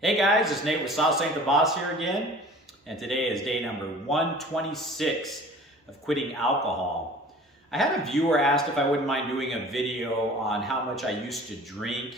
Hey guys, it's Nate with Sauce Ain't the Boss here again, and today is day number 126 of quitting alcohol. I had a viewer ask if I wouldn't mind doing a video on how much I used to drink,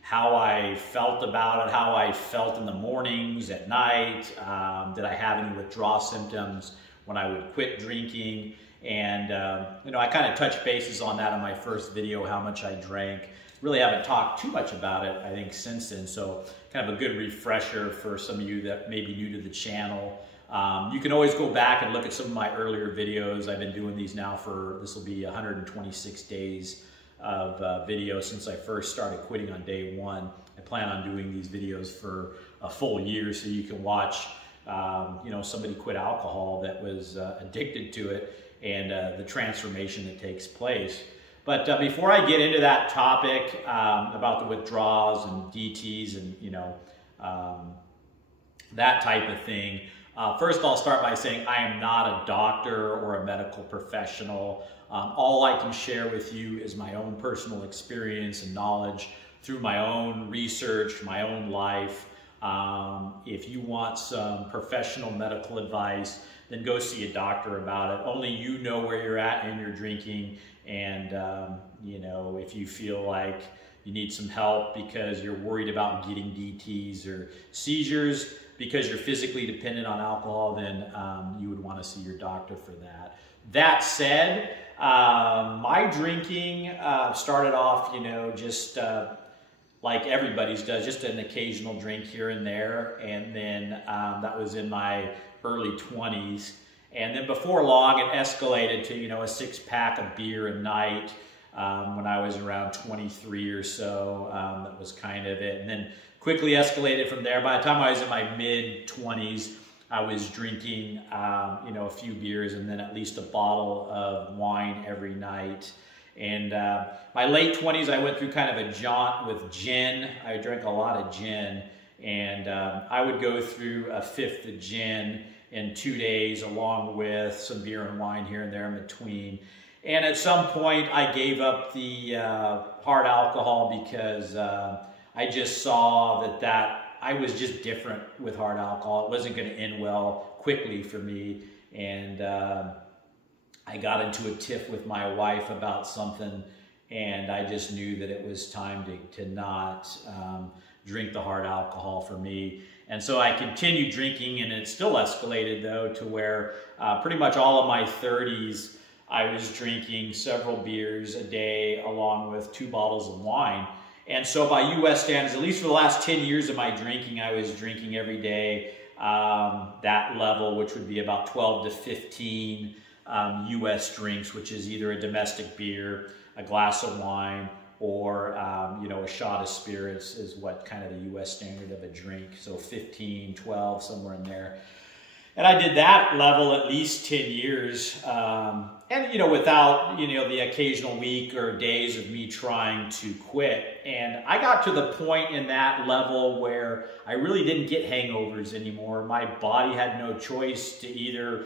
how I felt about it, how I felt in the mornings, at night, did I have any withdrawal symptoms when I would quit drinking, and I kind of touched bases on that in my first video, how much I drank. Really haven't talked too much about it, I think, since then, so kind of a good refresher for some of you that may be new to the channel. You can always go back and look at some of my earlier videos. I've been doing these now for, this will be 126 days of videos since I first started quitting on day one. I plan on doing these videos for a full year so you can watch somebody quit alcohol that was addicted to it and the transformation that takes place. But before I get into that topic about the withdrawals and DTs and that type of thing, first I'll start by saying I am not a doctor or a medical professional. All I can share with you is my own personal experience and knowledge through my own research, my own life. If you want some professional medical advice, then go see a doctor about it. Only you know where you're at in your drinking, and if you feel like you need some help because you're worried about getting DTs or seizures because you're physically dependent on alcohol, then you would want to see your doctor for that. That said, my drinking started off, just like everybody's does, just an occasional drink here and there, and then that was in my early 20s. And then before long, it escalated to, a 6-pack of beer a night when I was around 23 or so. That was kind of it. And then quickly escalated from there. By the time I was in my mid-20s, I was drinking, a few beers and then at least a bottle of wine every night. And my late 20s, I went through kind of a jaunt with gin. I drank a lot of gin, and I would go through a 5th of gin in 2 days, along with some beer and wine here and there in between. And at some point, I gave up the hard alcohol because I just saw that I was just different with hard alcohol. It wasn't going to end well quickly for me, and I got into a tiff with my wife about something, and I just knew that it was time to not drink the hard alcohol for me. And so I continued drinking, and it still escalated, though, to where pretty much all of my 30s, I was drinking several beers a day along with 2 bottles of wine. And so by U.S. standards, at least for the last 10 years of my drinking, I was drinking every day that level, which would be about 12 to 15 U.S. drinks, which is either a domestic beer, a glass of wine, or a shot of spirits is what kind of the U.S. standard of a drink. So 15, 12, somewhere in there. And I did that level at least 10 years. And without, the occasional week or days of me trying to quit. And I got to the point in that level where I really didn't get hangovers anymore. My body had no choice to either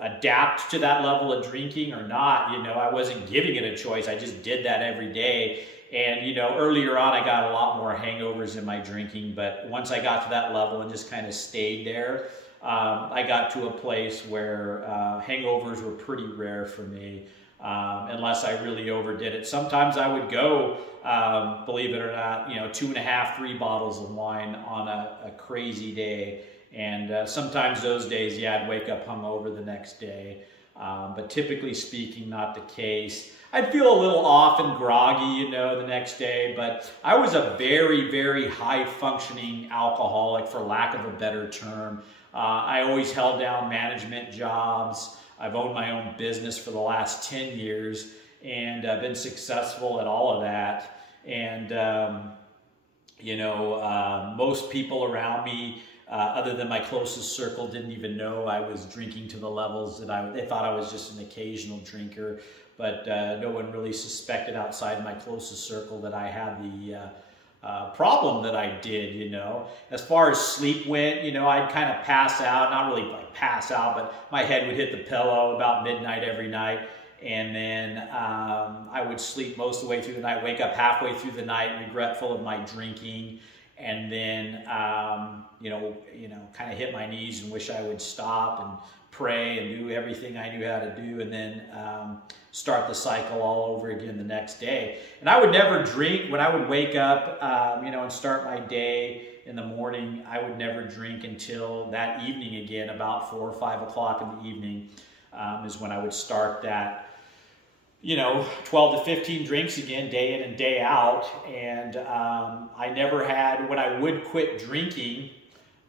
adapt to that level of drinking or not. I wasn't giving it a choice. I just did that every day. And, earlier on, I got a lot more hangovers in my drinking. But once I got to that level and just kind of stayed there, I got to a place where hangovers were pretty rare for me, unless I really overdid it. Sometimes I would go, believe it or not, 2.5, 3 bottles of wine on a crazy day. And sometimes those days, yeah, I'd wake up hungover the next day. But typically speaking, not the case. I'd feel a little off and groggy, the next day. But I was a very, very high-functioning alcoholic, for lack of a better term. I always held down management jobs. I've owned my own business for the last 10 years and been successful at all of that. And, most people around me, other than my closest circle, didn't even know I was drinking to the levels that they thought I was just an occasional drinker. But no one really suspected outside my closest circle that I had the problem that I did, As far as sleep went, I'd kind of pass out, not really like pass out, but my head would hit the pillow about midnight every night. And then I would sleep most of the way through the night, wake up halfway through the night regretful of my drinking. and then, kind of hit my knees and wish I would stop and pray and do everything I knew how to do, and then start the cycle all over again the next day. And I would never drink. When I would wake up, and start my day in the morning, I would never drink until that evening again, about 4 or 5 o'clock in the evening, is when I would start that, 12 to 15 drinks again, day in and day out. And I never had, when I would quit drinking,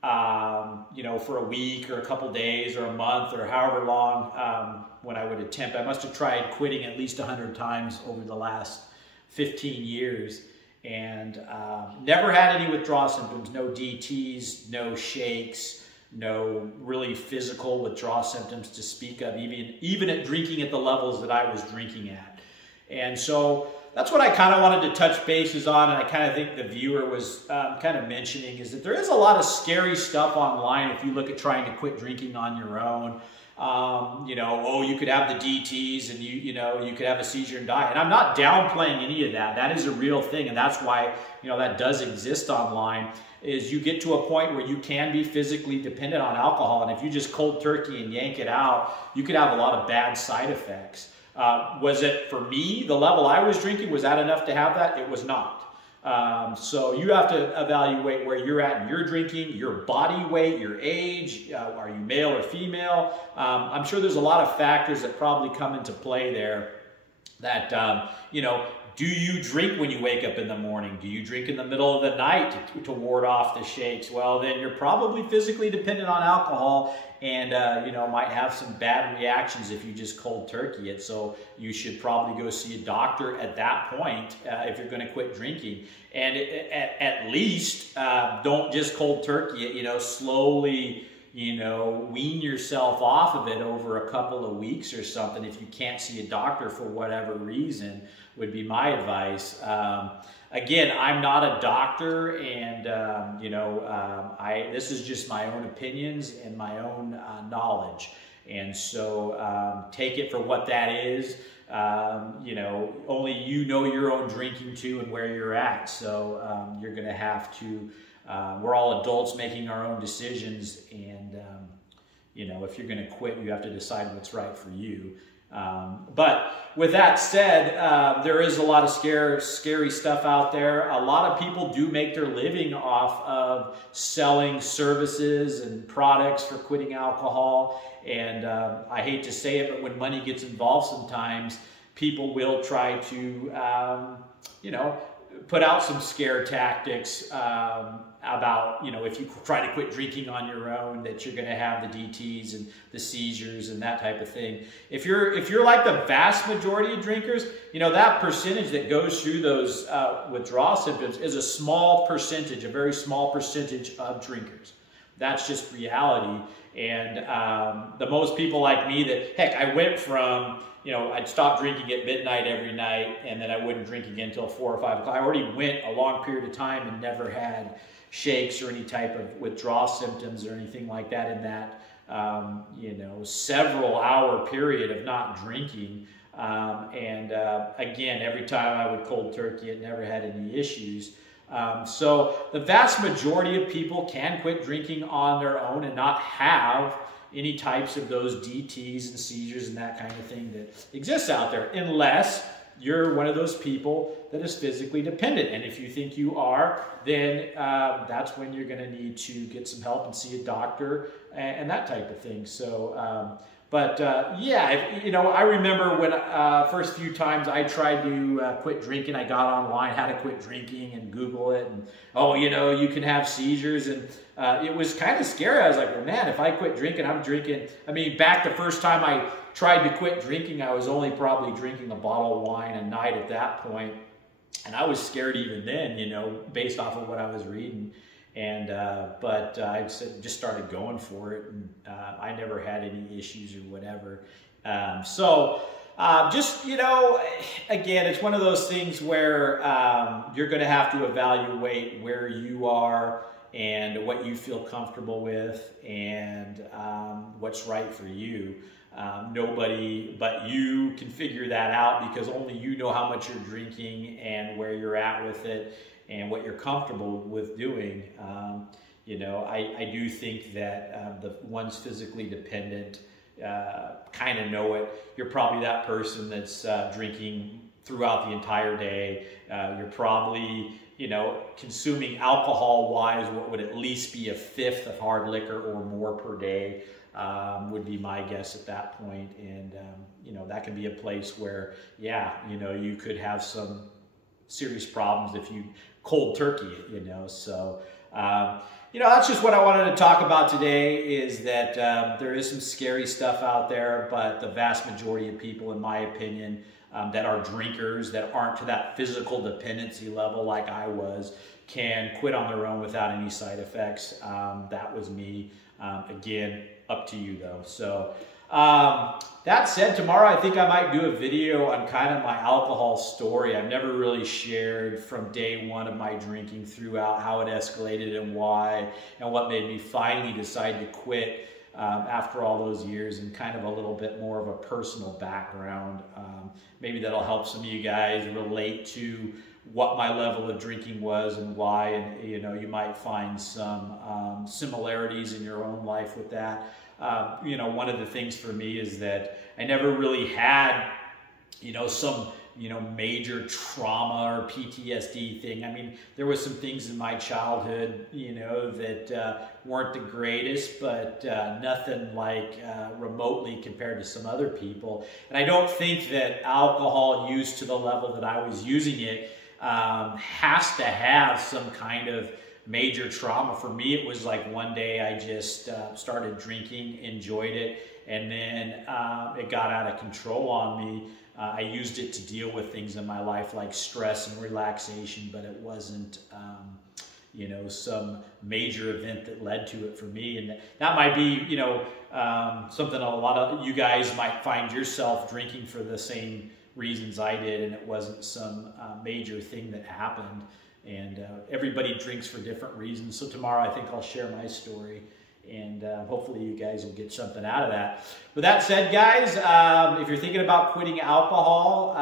for a week or a couple days or a month or however long, when I would attempt, I must have tried quitting at least 100 times over the last 15 years, and never had any withdrawal symptoms, no DTs, no shakes, no really physical withdrawal symptoms to speak of, even at drinking at the levels that I was drinking at. And so that's what I kind of wanted to touch bases on, and I kind of think the viewer was kind of mentioning, is that there is a lot of scary stuff online if you look at trying to quit drinking on your own. You could have the DTs and you could have a seizure and die. And I'm not downplaying any of that. That is a real thing, and that's why that does exist online. Is you get to a point where you can be physically dependent on alcohol, and if you just cold turkey and yank it out, you could have a lot of bad side effects. Was it, for me, the level I was drinking, was that enough to have that? It was not. So you have to evaluate where you're at in your drinking, your body weight, your age, are you male or female? I'm sure there's a lot of factors that probably come into play there that, do you drink when you wake up in the morning? Do you drink in the middle of the night to ward off the shakes? Well, then you're probably physically dependent on alcohol, and might have some bad reactions if you just cold turkey it. So you should probably go see a doctor at that point if you're going to quit drinking. And at least don't just cold turkey it. Slowly wean yourself off of it over a couple of weeks or something. If you can't see a doctor for whatever reason, would be my advice. Again, I'm not a doctor, and this is just my own opinions and my own knowledge. And so take it for what that is. Only you know your own drinking too and where you're at. So you're going to have to. We're all adults making our own decisions, and if you're going to quit, you have to decide what's right for you. But with that said, there is a lot of scary stuff out there. A lot of people do make their living off of selling services and products for quitting alcohol. And I hate to say it, but when money gets involved, sometimes people will try to, put out some scare tactics about, if you try to quit drinking on your own, that you're going to have the DTs and the seizures and that type of thing. If you're like the vast majority of drinkers, that percentage that goes through those withdrawal symptoms is a small percentage, a very small percentage of drinkers. That's just reality. And the most people like me that, heck, I went from, I'd stop drinking at midnight every night, and then I wouldn't drink again until 4 or 5 o'clock. I already went a long period of time and never had shakes or any type of withdrawal symptoms or anything like that in that, several hour period of not drinking. Again, every time I would cold turkey, it never had any issues. So the vast majority of people can quit drinking on their own and not have any types of those DTs and seizures and that kind of thing that exists out there, unless you're one of those people that is physically dependent. And if you think you are, then that's when you're going to need to get some help and see a doctor and that type of thing. So, I remember when first few times I tried to quit drinking, I got online how to quit drinking and Google it, and you can have seizures, and it was kind of scary. I was like, well, man, if I quit drinking, I'm drinking. I mean, back the first time I tried to quit drinking, I was only probably drinking a bottle of wine a night at that point, and I was scared even then, based off of what I was reading. And I just started going for it, and I never had any issues or whatever. Again, it's one of those things where you're going to have to evaluate where you are and what you feel comfortable with, and what's right for you. Nobody but you can figure that out, because only you know how much you're drinking and where you're at with it and what you're comfortable with doing. You know, I do think that the ones physically dependent kind of know it. You're probably that person that's drinking throughout the entire day. You're probably, you know, consuming alcohol-wise what would at least be 1/5 of hard liquor or more per day, would be my guess at that point. And, you know, that can be a place where, yeah, you know, you could have some serious problems if you cold turkey it, you know. So, you know, that's just what I wanted to talk about today, is that there is some scary stuff out there, but the vast majority of people, in my opinion, that are drinkers, that aren't to that physical dependency level like I was, can quit on their own without any side effects. That was me. Again, up to you though. So that said, tomorrow I think I might do a video on kind of my alcohol story. I've never really shared from day one of my drinking throughout how it escalated and why, and what made me finally decide to quit after all those years, and kind of a little bit more of a personal background. Maybe that'll help some of you guys relate to what my level of drinking was and why, and you know, you might find some similarities in your own life with that. You know, one of the things for me is that I never really had, you know, some, you know, major trauma or PTSD thing. I mean, there was some things in my childhood, you know, that weren't the greatest, but nothing like remotely compared to some other people. And I don't think that alcohol used to the level that I was using it has to have some kind of major trauma. For me, it was like one day I just started drinking, enjoyed it, and then it got out of control on me. I used it to deal with things in my life like stress and relaxation, but it wasn't, you know, some major event that led to it for me. And that might be, you know, something a lot of you guys might find yourself drinking for the same reasons I did, and it wasn't some major thing that happened. And everybody drinks for different reasons. So tomorrow I think I'll share my story, and hopefully you guys will get something out of that. With that said, guys, if you're thinking about quitting alcohol,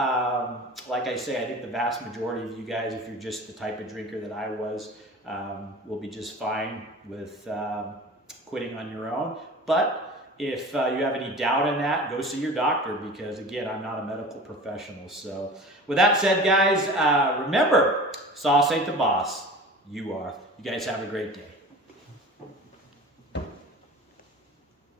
like I say, I think the vast majority of you guys, if you're just the type of drinker that I was, will be just fine with quitting on your own. But if you have any doubt in that, go see your doctor, because again, I'm not a medical professional. So with that said, guys, remember, sauce ain't the boss. You are. You guys have a great day.